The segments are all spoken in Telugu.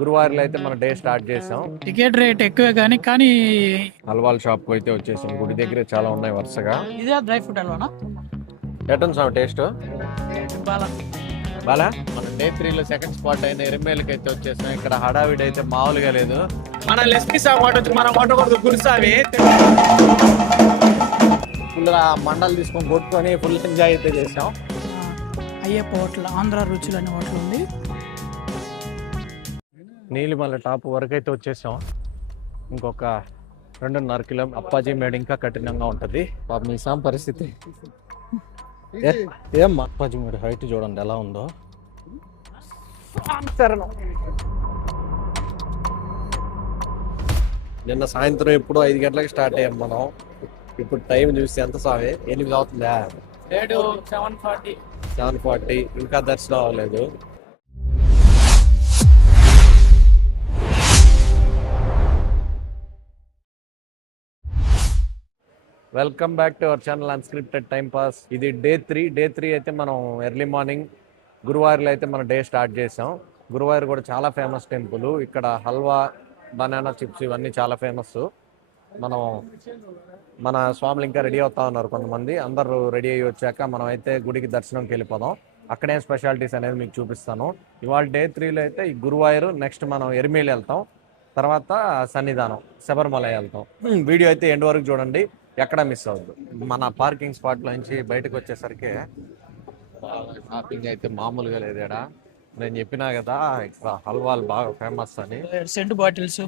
గురువారం అయితే మన డే స్టార్ట్ చేసాం. టికెట్ రేట్ ఎక్కువే కానీ హల్వాల్ షాప్ కు అయితే వచ్చేసాం. గుడి దగ్గర చాలా ఉన్నాయి వరుసగా. ఇదే డ్రై ఫ్రూట్ హల్వానా? ఎటుంది సార్ టేస్ట్? బాలా బాలా మన డే 3లో సెకండ్ స్పాట్ అయిన ఎరిమేలకి అయితే వచ్చేసాం. ఇక్కడ హడావిడి అయితే మామూలుగా లేదు. మన లెస్పీ సామాట వచ్చి మనం కొట్టకూడదు గురుసావి ఫుల్ మండలు తీసుకొని కొట్టుకొని ఫుల్ ఎంజాయ్ అయితే చేసాం. అయ్యప్ప హోటల్, ఆంధ్ర రుచులు అనే హోటల్ ఉంది. నీలిమల్ల టాప్ వరకు అయితే వచ్చేసాం. ఇంకొక 2.5 కిలోమీటర్ అప్పాజీ మేడ ఇంకా కఠినంగా ఉంటది. పాపం మీ సాం పరిస్థితి ఏం అప్పాజీ మేడ హైట్ చూడండి ఎలా ఉందో. నిన్న సాయంత్రం ఎప్పుడు 5 గంటలకు స్టార్ట్ అయ్యాం మనం. ఇప్పుడు టైం చూస్తే ఎంత సామే 8 అవుతుందా? 7:40 ఇంకా దర్శనం అవ్వలేదు. Welcome back to our channel unscripted time pass. ఇది డే 3 అయితే మనం ఎర్లీ మార్నింగ్ గురువారిలో అయితే మన డే స్టార్ట్ చేసాం. గురువారి కూడా చాలా ఫేమస్ టెంపుల్. ఇక్కడ హల్వా, బనానా చిప్స్ ఇవన్నీ చాలా ఫేమస్. మన స్వాములు ఇంకా రెడీ అవుతా ఉన్నారు కొంతమంది. అందరూ రెడీ అయ్యి వచ్చాక మనం అయితే గుడికి దర్శనంకి వెళ్ళిపోదాం. అక్కడేం స్పెషాలిటీస్ అనేది మీకు చూపిస్తాను. ఇవాళ డే 3లో అయితే ఈ గురువాయూరు, నెక్స్ట్ మనం ఎరిమేలి వెళ్తాం, తర్వాత సన్నిధానం శబరిమల వెళ్తాం. వీడియో అయితే ఎండ్ వరకు చూడండి, ఎక్కడ మిస్ అవ్వద్దు. మన పార్కింగ్ స్పాట్ నుంచి బయటకు వచ్చేసరికి షాపింగ్ అయితే మామూలుగా లేదేడా. నేను చెప్పినా కదా ఇక్కడ హల్వాలు బాగా ఫేమస్ అని. Scent bottles,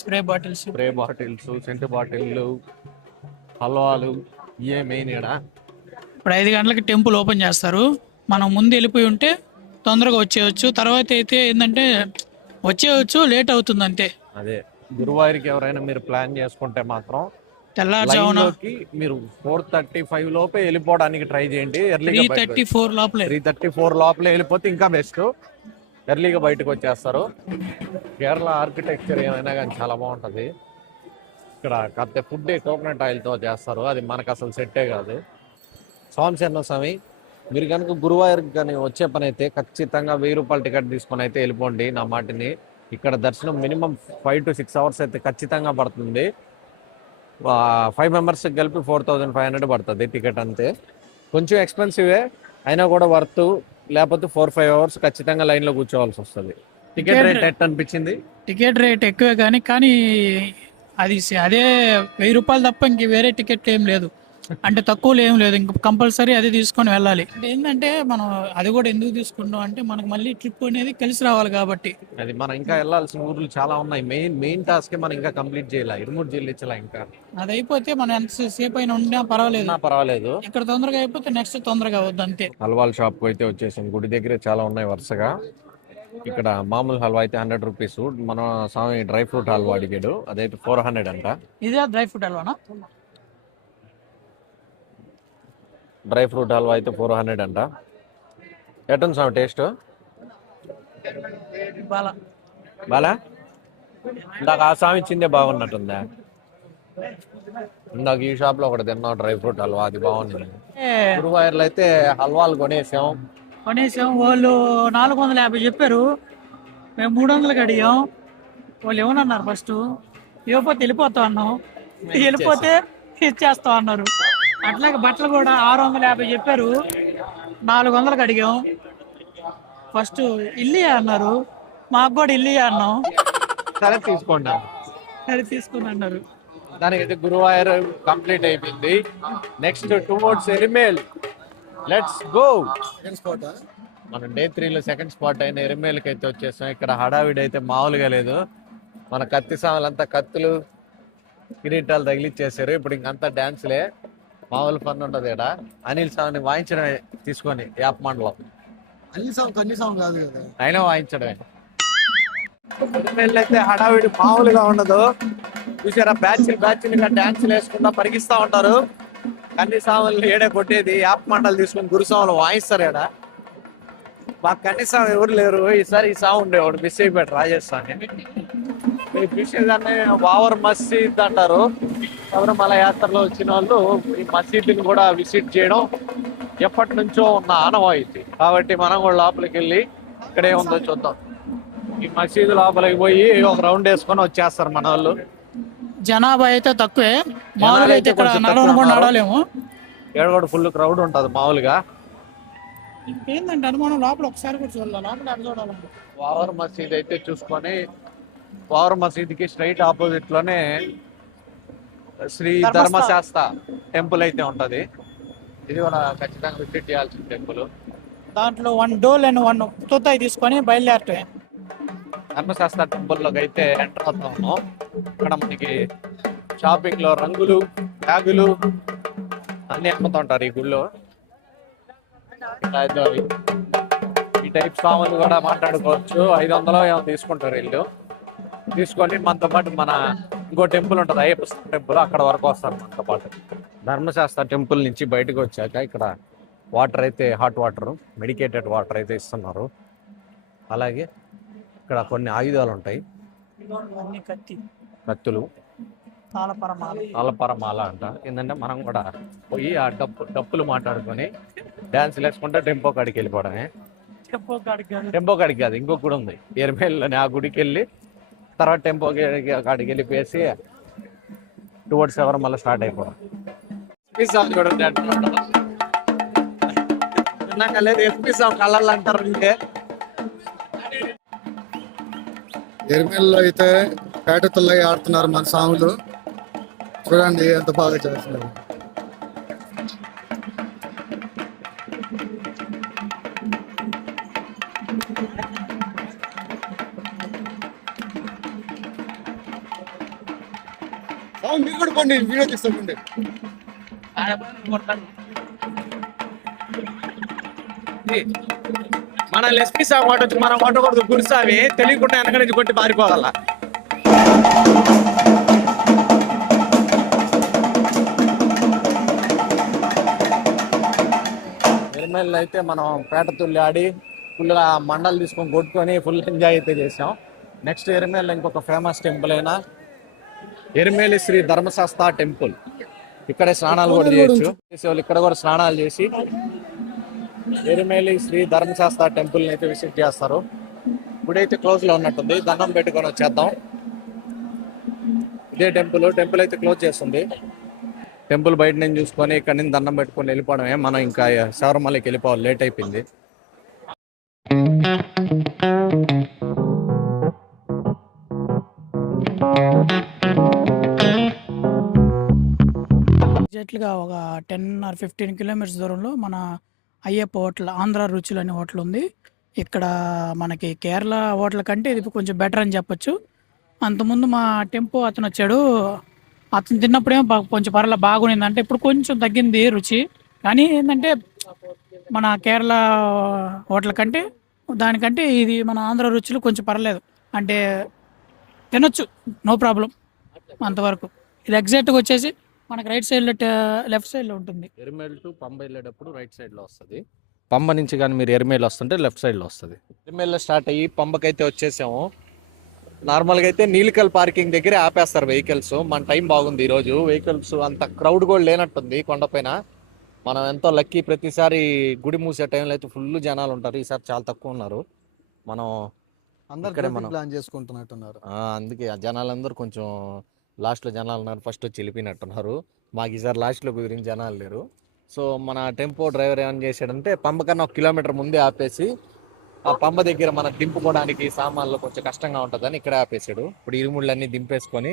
spray bottles, scent బాటిల్లు, హల్వాలు ఇవే మెయిన్ ఇక్కడ. ఇప్పుడు 5 గంటలకి టెంపుల్ ఓపెన్ చేస్తారు. మనం ముందు వెళ్ళిపోయి ఉంటే తొందరగా వచ్చేయచ్చు. తర్వాత అయితే ఏంటంటే వచ్చేయచ్చు, లేట్ అవుతుంది అంతే. అదే గురువారికి ఎవరైనా మీరు ప్లాన్ చేసుకుంటే మాత్రం తెల్లారుజామున మీరు 4:35 లోపే వెళ్ళిపోవడానికి ట్రై చేయండి. 3:34 లోపలే 3:34 లోపలే వెళ్ళిపోతే ఇంకా బెస్ట్. ఎర్లీగా బయటకు వచ్చేస్తారు. కేరళ ఆర్కిటెక్చర్ ఏమైనా కానీ చాలా బాగుంటది. ఇక్కడ కాకపోతే ఫుడ్ కోకోనట్ ఆయిల్తో చేస్తారు, అది మనకు అసలు సెట్టే కాదు. స్వామి మీరు కనుక గురువారికి కానీ వచ్చే పని అయితే ఖచ్చితంగా 1000 రూపాయల టికెట్ తీసుకొని అయితే వెళ్ళిపోండి నా మాటిని. ఇక్కడ దర్శనం మినిమం 5 to 6 అవర్స్ అయితే ఖచ్చితంగా పడుతుంది. 5 మెంబర్స్కి కలిపి 4500 పడుతుంది టికెట్ అంతే. కొంచెం ఎక్స్పెన్సివే అయినా కూడా వర్త్. లేకపోతే 4-5 అవర్స్ ఖచ్చితంగా లైన్లో కూర్చోవాల్సి వస్తుంది. టికెట్ రేట్ ఎట్ అనిపించింది? టికెట్ రేట్ ఎక్కువే కానీ అదే 1000 రూపాయలు తప్ప ఇంక వేరే టికెట్ ఏం లేదు. అంటే తక్కువలో ఏం లేదు, ఇంక కంపల్సరీ అది తీసుకొని వెళ్ళాలి. అంటే ఏంటంటే మనం అది కూడా ఎందుకు తీసుకుంటాం అంటే మనకు మళ్ళీ ట్రిప్ అనేది కలిసి రావాలి కాబట్టి. అది మనం ఇంకా వెళ్ళాల్సిన ఊర్లు చాలా ఉన్నాయి. మెయిన్ టాస్క్ మనం ఇంకా కంప్లీట్ చేయాలి. ఇరుమూరు జిల్లా ఇంకా అది అయిపోతే మనం ఎంతసేపు అయినా ఉన్నా పర్వాలేదు. ఇక్కడ తొందరగా అయిపోతే నెక్స్ట్ తొందరగా అవుద్ది అంతే. హల్వాల్ షాప్ కు అయితే వచ్చేసాం. గుడి దగ్గర చాలా ఉన్నాయి వరుసగా. ఇక్కడ మామూలు హల్వా అయితే 100 రూపీస్. మన స్వామి డ్రై ఫ్రూట్ హల్వా అడిగాడు, అదైతే 400 అంట. ఇదే డ్రై ఫ్రూట్ హల్వానా? డ్రై ఫ్రూట్ హల్వా అయితే 400 అంట. ఎటుంది స్వామి టేస్ట్? బాలా ఇందాక ఆ స్వామి ఇచ్చిందే బాగున్నట్టుందా? ఇందాక ఈ షాప్ లో ఒకటి తిన్నాం డ్రై ఫ్రూట్ హల్వా, అది బాగుంది. గురువాయూర్లో అయితే హల్వాలు కొనేసాం. వాళ్ళు 450 చెప్పారు, మేము 300కి అడిగాం. వాళ్ళు ఏమన్నారు ఫస్ట్, ఇవ్వకపోతే వెళ్ళిపోతాం అన్నాం. వెళ్ళిపోతే ఇచ్చేస్తాం అన్నారు. అట్లాగే బట్టలు కూడా 650 చెప్పారు, 400కి అడిగాం. ఫస్ట్ ఇల్లు అన్నారు, మాకు కూడా ఇల్లు అన్నాం. సరే తీసుకోండి, సరే తీసుకుని అన్నారు. దానికైతే గురువాయూర్ కంప్లీట్ అయిపోయింది. Next towards Erumeli, let's go. మనం డే 3లో సెకండ్ స్పాట్ అయిన ఎరిమేల్కి అయితే వచ్చేసాం. ఇక్కడ హడావిడి అయితే మామూలుగా లేదు. మన కత్తి సాములంతా కత్తులు కిరీటాలు తగిలిచ్చేసారు. ఇప్పుడు ఇంకంతా డాన్స్లే, మామూలు పని ఉండదు. ఇక్కడ అనిల్ సాంగ్ని వాయించడమే తీసుకొని యాప్ మండలం. అయినా వాయించడమే. అయితే హడావిడి మామూలుగా ఉండదు. చూసారా, బ్యాచ్లుగా డాన్సులు వేసుకుంటా పరిగిస్తా ఉంటారు. కన్ని సాములు ఏడే కొట్టేది యాప్ మండలు తీసుకుని గురుస్వాములు వాయిస్తారు. ఏడా మాకు కన్ని సాము ఎవరు లేరు. ఈసారి ఈ సాము ఉండేవాడు, మిస్ అయిపోయాడు రాజస్థాన్. చూసేదాన్ని బావర్ మసీద్ అంటారు. శబరిమల యాత్రలో వచ్చిన వాళ్ళు ఈ మసీదుని కూడా విజిట్ చేయడం ఎప్పటి నుంచో ఉన్న ఆనవాయితీ. కాబట్టి మనం కూడా లోపలికి వెళ్ళి ఇక్కడే ఉందో చూద్దాం. ఈ మసీదు లోపలికి పోయి ఒక రౌండ్ వేసుకొని వచ్చేస్తారు మన వాళ్ళు. జనాభా అయితే తక్కువే, మామూలుగా అయితే ఇక్కడ కొంచెం నడవను తక్కువ కూడా ఉన్నారు. నడవలేము. ఏడ కూడా ఫుల్ క్రౌడ్ ఉంటుంది మామూలుగా. ఏంటంటే అనుమానం లోపల ఒకసారి కూడా చూడాలి, లోపల అటు చూడాలంటే. వావర్ మసీద్ అయితే చూసుకొని, వావర్ మసీద్కి స్ట్రైట్ ఆపోజిట్ లోనే శ్రీ ధర్మశాస్త్ర టెంపుల్ అయితే ఉంటది. ఇది కూడా ఖచ్చితంగా విజిట్ చేయాల్సిన టెంపుల్. దాంట్లో 1 డోల్ అండ్ 1 తూతాయి తీసుకొని బయలుదేరటమే. ధర్మశాస్త్ర టెంపుల్ లోకి అయితే ఎంటర్ అవుతాము. ఇక్కడ మనకి షాపింగ్ లో రంగులు, బ్యాగులు అన్ని అమ్ముతుంటారు ఈ గుళ్ళో. ఇలా ఈ టైప్ సామాన్లు కూడా మాట్లాడుకోవచ్చు. 500 ఏమో తీసుకుంటారు వీళ్ళు. తీసుకొని మనతో పాటు మన ఇంకో టెంపుల్ ఉంటుంది, అయ్యప్ప టెంపుల్, అక్కడ వరకు వస్తారు మనతో పాటు. ధర్మశాస్త్ర టెంపుల్ నుంచి బయటకు వచ్చాక ఇక్కడ వాటర్ అయితే హాట్ వాటర్, మెడికేటెడ్ వాటర్ అయితే ఇస్తున్నారు. అలాగే ఇక్కడ కొన్ని ఆయుధాలు ఉంటాయి, అన్ని కత్తులు, తాళపరమాల. అలపరమాల అంట. ఏంటంటే మనం కూడా పోయి ఆ డప్పులు మాట్లాడుకొని డ్యాన్స్ వేసుకుంటే టెంపో కాడికి వెళ్ళిపోవడమే. టెంపో కాడికి కాదు, ఇంకో గుడి ఉంది ఎర్మేల్లోని, ఆ గుడికి వెళ్ళి తర్వాత టెంపో కాడికి వెళ్ళిపోయేసి టువర్డ్స్ ఎవరు మళ్ళీ స్టార్ట్ అయిపోవడం. లేదు ఎస్పీసాం కలర్లు అంటారు. ఎరిమేల్లో అయితే పేటతుల్లో ఆడుతున్నారు మన సాములు. చూడండి ఎంత బాగా చేస్తున్నారు. మీరు కూడా పండి వీడియో తీసుకోండి. మన ఎస్పీ సాబ్ మాట వచ్చి మనం కొట్టకూడదు, గురుసావి తెలియకుండా వెనక నుంచి కొట్టి పారిపోవాల. ఎరిమేళ్ళు అయితే మనం పేట తుల్లి ఆడి ఫుల్గా మండలు తీసుకొని కొట్టుకొని ఫుల్ ఎంజాయ్ అయితే చేసాం. నెక్స్ట్ ఎరిమేళ్ళు ఇంకొక ఫేమస్ టెంపుల్ అయినా ఎరిమేలి శ్రీ ధర్మశాస్త్ర టెంపుల్. ఇక్కడే స్నానాలు కూడా చేయొచ్చు. చేసేవాళ్ళు ఇక్కడ కూడా స్నానాలు చేసి ఎరిమేలి శ్రీ ధర్మశాస్త్ర టెంపుల్ అయితే విజిట్ చేస్తారు. ఇప్పుడైతే క్లోజ్ లో ఉన్నట్టుంది, దండం పెట్టుకొని వచ్చేద్దాం. ఇదే టెంపుల్ అయితే క్లోజ్ చేస్తుంది. టెంపుల్ బయట నుంచి చూసుకొని ఇక్కడ నుంచి దండం పెట్టుకొని వెళ్ళిపోవడమే. మనం ఇంకా శబరిమలకి వెళ్ళిపోవాలి, లేట్ అయిపోయింది. ఎగ్జాక్ట్గా ఒక 10 or 15 కిలోమీటర్స్ దూరంలో మన అయ్యప్ప హోటల్, ఆంధ్ర రుచులు అనే హోటల్ ఉంది. ఇక్కడ మనకి కేరళ హోటల్ కంటే ఇది కొంచెం బెటర్ అని చెప్పొచ్చు. అంతకుముందు మా టెంపో అతను వచ్చాడు, అతను తిన్నప్పుడేమో కొంచెం బాగుంది. అంటే ఇప్పుడు కొంచెం తగ్గింది రుచి, కానీ ఏంటంటే మన కేరళ హోటల్ కంటే దానికంటే ఇది మన ఆంధ్ర రుచులు కొంచెం పర్లేదు, అంటే తినొచ్చు, నో ప్రాబ్లం అంతవరకు. ఇది ఎగ్జాక్ట్గా వచ్చేసి మనకి రైట్ సైడ్లో లెఫ్ట్ సైడ్లో ఉంటుంది. ఎరిమేల్ టు పంబ వెళ్ళేటప్పుడు రైట్ సైడ్లో వస్తుంది. పంబ నుంచి కానీ మీరు ఎరిమేల్ వస్తుంటే లెఫ్ట్ సైడ్లో వస్తుంది. ఎరిమేల్లో స్టార్ట్ అయ్యి పంబకైతే వచ్చేసాము. నార్మల్గా అయితే నీలికల్ పార్కింగ్ దగ్గర ఆపేస్తారు వెహికల్స్. మన టైం బాగుంది ఈరోజు, వెహికల్స్ అంత క్రౌడ్ కూడా లేనట్టుంది కొండపైన. మనం ఎంతో లక్కీ, ప్రతిసారి గుడి మూసే టైంలో అయితే ఫుల్ జనాలు ఉంటారు, ఈసారి చాలా తక్కువ ఉన్నారు. మనం ఇక్కడే మనం ప్లాన్ చేసుకుంటున్నట్టున్నారు. అందుకే ఆ జనాలందరూ కొంచెం లాస్ట్లో జనాలు ఉన్నారు, ఫస్ట్ వచ్చి వెళ్ళిపోయినట్టున్నారు. మాకు ఈసారి లాస్ట్లో కుదిరిన జనాలు లేరు. సో మన టెంపో డ్రైవర్ ఏమని చేశాడంటే పంబ కన్నా 1 కిలోమీటర్ ముందే ఆపేసి ఆ పంబ దగ్గర మనం దింపుకోవడానికి సామాన్లు కొంచెం కష్టంగా ఉంటుందని ఇక్కడే ఆపేసాడు. ఇప్పుడు ఇరుముళ్ళన్నీ దింపేసుకొని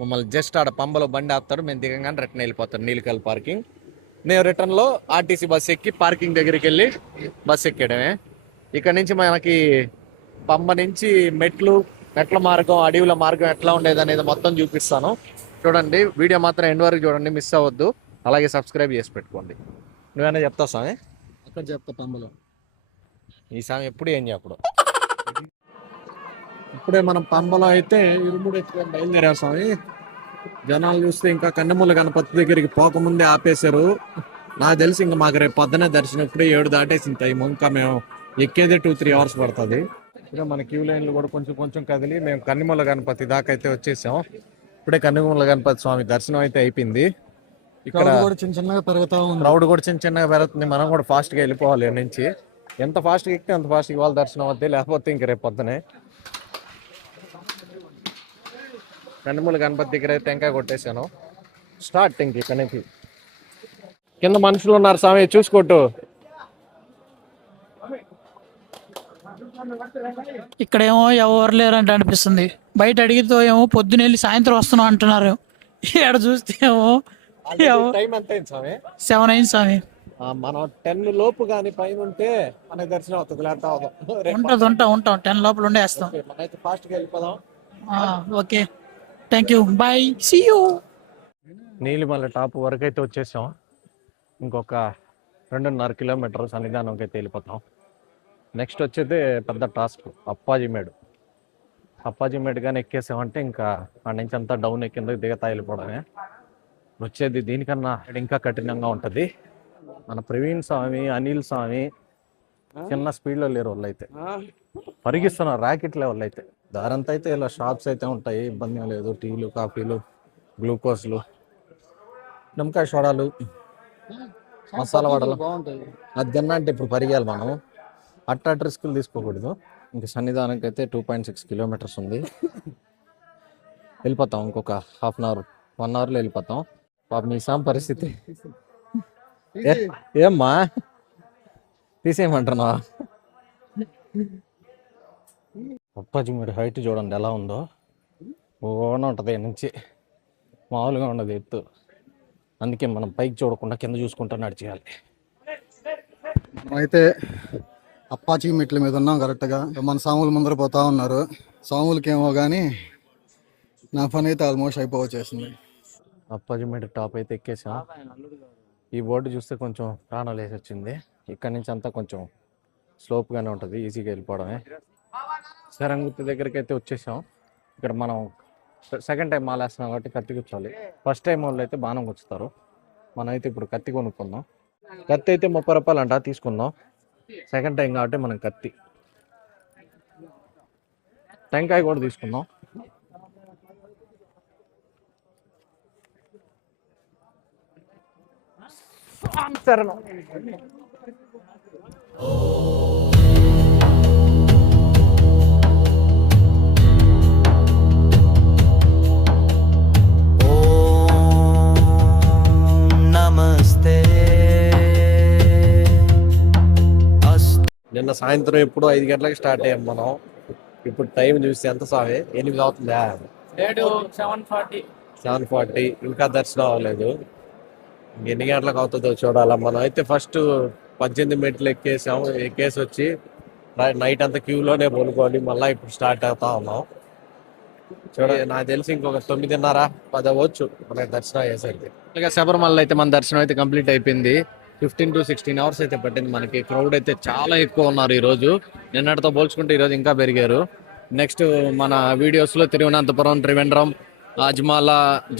మమ్మల్ని జస్ట్ ఆడ పంబలో బండి ఆపుతారు, మేము దిగంగానే రిటర్న్ వెళ్ళిపోతాం నీలికల్ పార్కింగ్. నేను రిటర్న్లో ఆర్టీసీ బస్ ఎక్కి పార్కింగ్ దగ్గరికి వెళ్ళి బస్ ఎక్కడమే. ఇక్కడ నుంచి మనకి పంబ నుంచి మెట్ల మార్గం, అడవుల మార్గం ఎట్లా ఉండేది అనేది మొత్తం చూపిస్తాను. చూడండి, వీడియో మాత్రం ఎండ్ వరకు చూడండి, మిస్ అవ్వద్దు. అలాగే సబ్స్క్రైబ్ చేసి పెట్టుకోండి. నువ్వేనా చెప్తావు స్వామి? అక్కడ చెప్తా పంబలో. ఈ స్వామి ఎప్పుడు ఏం చెప్పడు. ఇప్పుడే మనం పంబలో అయితే ఇరుముడు ఎత్తుకొని బయలుదేరాం స్వామి. జనాలు చూస్తే ఇంకా కన్నెముల గణపతి దగ్గరికి పోకముందే ఆపేశారు. నాకు తెలిసి ఇంకా మాకు రేపు పొద్దునే దర్శనం, ఇప్పుడే 7 దాటేసింది టైం. ఇంకా మేము ఎక్కేదే 2-3 అవర్స్ పడుతుంది. ఇప్పుడే మన క్యూ లైన్లు కూడా కొంచెం కదిలి మేము కన్నెముల గణపతి దాకా అయితే వచ్చేసాం. ఇప్పుడే కన్నెముల గణపతి స్వామి దర్శనం అయితే అయిపోయింది. ఇక్కడ చిన్నగా పెరుగుతా ఉంది, క్రౌడ్ కూడా చిన్నగా పెరుగుతుంది. మనం కూడా ఫాస్ట్గా వెళ్ళిపోవాలి నుంచి. ఎంత ఫాస్ట్గా ఎక్కితే అంత ఫాస్ట్గా వాళ్ళ దర్శనం అవుతాయి, లేకపోతే ఇంక రేపు పొద్దునే నందిమూల గణపతి దగ్గర అయితే టెంకాయ కొట్టేశాను. స్టార్ట్ ఇంక ఇక్కడ నుంచి. కింద మనుషులు ఉన్నారు స్వామి, చూసుకోట్టు. ఇక్కడేమో ఎవరు లేరంటే అనిపిస్తుంది. బయట అడిగితే ఏమో పొద్దున వెళ్ళి సాయంత్రం వస్తున్నాం అంటున్నారు. ఇక్కడ చూస్తే ఏమో టైం ఎంత అయింది స్వామి? 7 అయింది స్వామి. మనం 10 లోపు కానీ పైన ఉంటే మనకి దర్శనం అవుతుంది, లేకపోతే అవ్వదు. ఉంటాం 10 లోపల ఉండేస్తాం. మనైతే ఫాస్ట్గా వెళ్ళిపోదాం. Okay, thank you, bye, see you. Neelimala top వరకు అయితే వచ్చేసాం. ఇంకొక 2.5 కిలోమీటర్ సన్నిధానంకి అయితే వెళ్ళిపోతాం. నెక్స్ట్ వచ్చేది పెద్ద టాస్క్ అప్పాజిమేడు. అప్పాజిమేడు కానీ ఎక్కేసామంటే ఇంకా ఆ నుంచి అంతా డౌన్ ఎక్కిందకి దిగతా వెళ్ళిపోవడమే. వచ్చేది దీనికన్నా ఇంకా కఠినంగా ఉంటుంది. మన ప్రవీణ్ స్వామి, అనిల్ స్వామి చిన్న స్పీడ్లో లేరు, వాళ్ళు అయితే పరిగిస్తున్నారు ర్యాకెట్ లెవెల్ అయితే. దారంతా అయితే ఇలా షాప్స్ అయితే ఉంటాయి, ఇబ్బంది లేదు. టీలు, కాఫీలు, గ్లూకోజ్లు, నిమ్మకాయ సోడాలు, మసాలా వడలు అది తిన్నా అంటే ఇప్పుడు పరిగెలు మనం. అట్ట రిస్కులు తీసుకోకూడదు. ఇంకా సన్నిధానానికి అయితే 2.6 కిలోమీటర్స్ ఉంది. వెళ్ళిపోతాం ఇంకొక హాఫ్ అన్ అవర్ 1 అవర్లో వెళ్ళిపోతాం. పాప మీ సాం పరిస్థితి ఏమ్మా తీసేయమంటున్నా? అప్పాజీ మీరు హైట్ చూడండి ఎలా ఉందో. ఓన ఉంటుంది నుంచి, మామూలుగా ఉండదు ఎత్తు. అందుకే మనం పైకి చూడకుండా కింద చూసుకుంటూ నడిచేయాలి. అయితే అప్పాచి మెట్ల మీద ఉన్నాం కరెక్ట్గా. మన సాములు ముందర పోతా ఉన్నారు. సాములకేమో కానీ నా పని అయితే ఆల్మోస్ట్ అయిపోవచ్చేసింది. అప్పాజిమేట్ టాప్ అయితే ఎక్కేసాం. ఈ బోర్డు చూస్తే కొంచెం ప్రాణాలు వేసి వచ్చింది. ఇక్కడ నుంచి అంతా కొంచెం స్లోప్గానే ఉంటుంది, ఈజీగా వెళ్ళిపోవడమే. శరంగుత్తి దగ్గరికి అయితే వచ్చేసాం. ఇక్కడ మనం సెకండ్ టైం మాలేస్తున్నాం కాబట్టి కత్తి కూర్చోవాలి. ఫస్ట్ టైం వాళ్ళు అయితే బాణం కూర్చుతారు. మనం అయితే ఇప్పుడు కత్తి కొనుక్కుందాం. కత్తి అయితే 30 రూపాయలు అంట, తీసుకుందాం. సెకండ్ టైం కాబట్టి మనం కత్తి, టెంకాయ కూడా తీసుకుందాం. నిన్న సాయంత్రం ఎప్పుడు 5 గంటలకు స్టార్ట్ అయ్యాం మనం. ఇప్పుడు టైం చూస్తే ఎంత స్వామి? 8 అవుతుందా? 7:40. ఇంకా దర్శనం అవ్వలేదు. ఎన్ని గంటలకు అవుతుందో చూడాలా. మనం అయితే ఫస్ట్ 18 మెట్లు ఎక్కేసి వచ్చి నైట్ అంతా క్యూలోనే పడుకోవాలి. మళ్ళీ ఇప్పుడు స్టార్ట్ అవుతా ఉన్నాం. చూడండి, నాకు తెలిసి ఇంకొక 9:30, 10 అవ్వచ్చు మనకి దర్శనం అయ్యేసరికి. ఇంకా శబరిమల అయితే మన దర్శనం అయితే కంప్లీట్ అయిపోయింది. 15 to 16 అవర్స్ అయితే పట్టింది మనకి. క్రౌడ్ అయితే చాలా ఎక్కువ ఉన్నారు ఈరోజు. నిన్నటితో పోల్చుకుంటే ఈరోజు ఇంకా పెరిగారు. నెక్స్ట్ మన వీడియోస్లో తిరువనంతపురం, త్రివేంద్రం, అజ్మాల,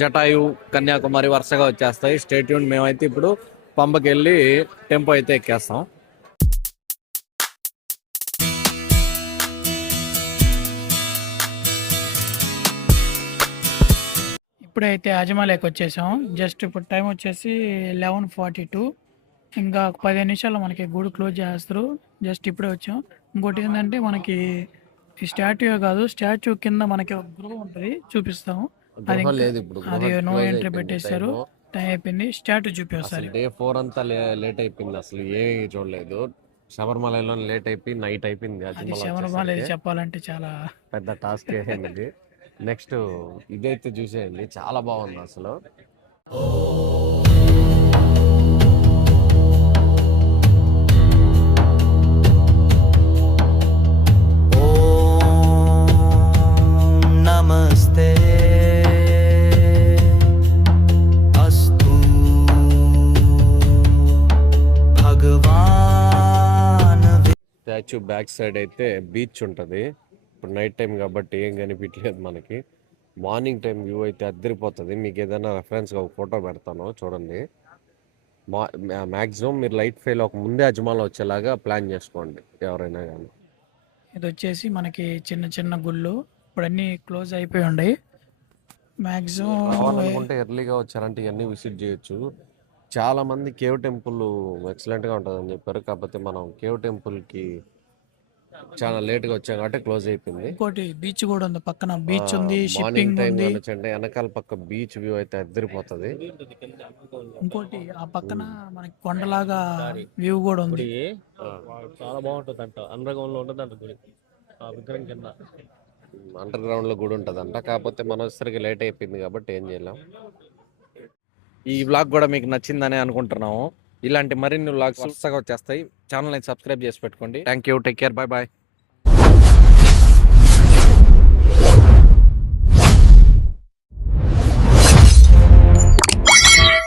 జటాయు, కన్యాకుమారి వరుసగా వచ్చేస్తాయి. Stay tune. మేమైతే ఇప్పుడు పంబకి వెళ్ళి టెంపో అయితే ఎక్కేస్తాం. ఇప్పుడైతే అజమాలేకి వచ్చేసాం. జస్ట్ ఇప్పుడు టైం వచ్చేసి 11:42. ఇంకా 15 నిమిషాల్లో మనకి గుడి క్లోజ్ చేస్తారు. జస్ట్ ఇప్పుడే వచ్చాం. ఇంకోటి ఏంటంటే మనకి ఈ స్టాట్యూ కాదు, స్టాట్యూ కింద మనకి ఒక గృహ ఉంటుంది, చూపిస్తాము. అది అది నో ఎంట్రీ పెట్టేశారు. టైం అయిపోయింది. స్టాట్యూ చూపిస్తారు. డే 4 అంతా లేట్ అయిపోయింది. అసలు ఏమీ చూడలేదు. శబరిమలలో లేట్ అయిపోయి నైట్ అయిపోయింది. అది శబరిమల చెప్పాలంటే చాలా పెద్ద టాస్క్ అయింది. నెక్స్ట్ ఇదైతే చూసేయండి, చాలా బాగుంది అసలు. నమస్తే అస్తు భగవాన్. స్టాచ్యూ బ్యాక్ సైడ్ అయితే బీచ్ ఉంటుంది. ఇప్పుడు నైట్ టైం కాబట్టి ఏం కనిపించలేదు మనకి. మార్నింగ్ టైం వ్యూ అయితే అద్దరిపోతుంది. మీకు ఏదైనా రెఫరెన్స్గా ఒక ఫోటో పెడతాను చూడండి. మ్యాక్సిమం మీరు లైట్ ఫెయిల్ ఒక ముందే అజ్మాలో వచ్చేలాగా ప్లాన్ చేసుకోండి ఎవరైనా కానీ. ఇది వచ్చేసి మనకి చిన్న చిన్న గుళ్ళు. ఇప్పుడు అన్నీ క్లోజ్ అయిపోయి ఉన్నాయి. మ్యాక్సిమం కావాలనుకుంటే ఎర్లీగా వచ్చారంటే ఇవన్నీ విజిట్ చేయొచ్చు. చాలా మంది కేవ్ టెంపుల్ ఎక్సలెంట్గా ఉంటుందని చెప్పారు. కాకపోతే మనం కేవ్ టెంపుల్కి చాలా లేట్గా వచ్చాం కాబట్టి క్లోజ్ అయిపోయింది. ఇంకోటి బీచ్ కూడా ఉంది పక్కన, బీచ్ ఉంది, మార్నింగ్ షిప్పింగ్ టైం ఉంది. కనొచ్చండి, వెనకాల పక్క బీచ్ వ్యూ అయితే అద్దరిపోతుంది. ఇంకోటి ఆ పక్కన మనకి కొండలాగా వ్యూ కూడా ఉంది. చాలా బాగుంటుంది అంట, అండర్గ్రౌండ్ లో ఉంటుంది అంట గుడి, ఆ విగ్రహం కింద. అండర్ గ్రౌండ్ లో గుడి ఉంటదంట, కాకపోతే మన వచ్చేసరికి లేట్ అయిపోయింది కాబట్టి ఏం చేయలేం. ఈ వ్లాగ్ కూడా మీకు నచ్చిందని అనుకుంటున్నాము. ఇలాంటి మరిన్ని వ్లాగ్స్ వరుసగా వచ్చేస్తాయి. ఛానల్ ని సబ్స్క్రైబ్ చేసి పెట్టుకోండి. Thank you, take care, bye bye.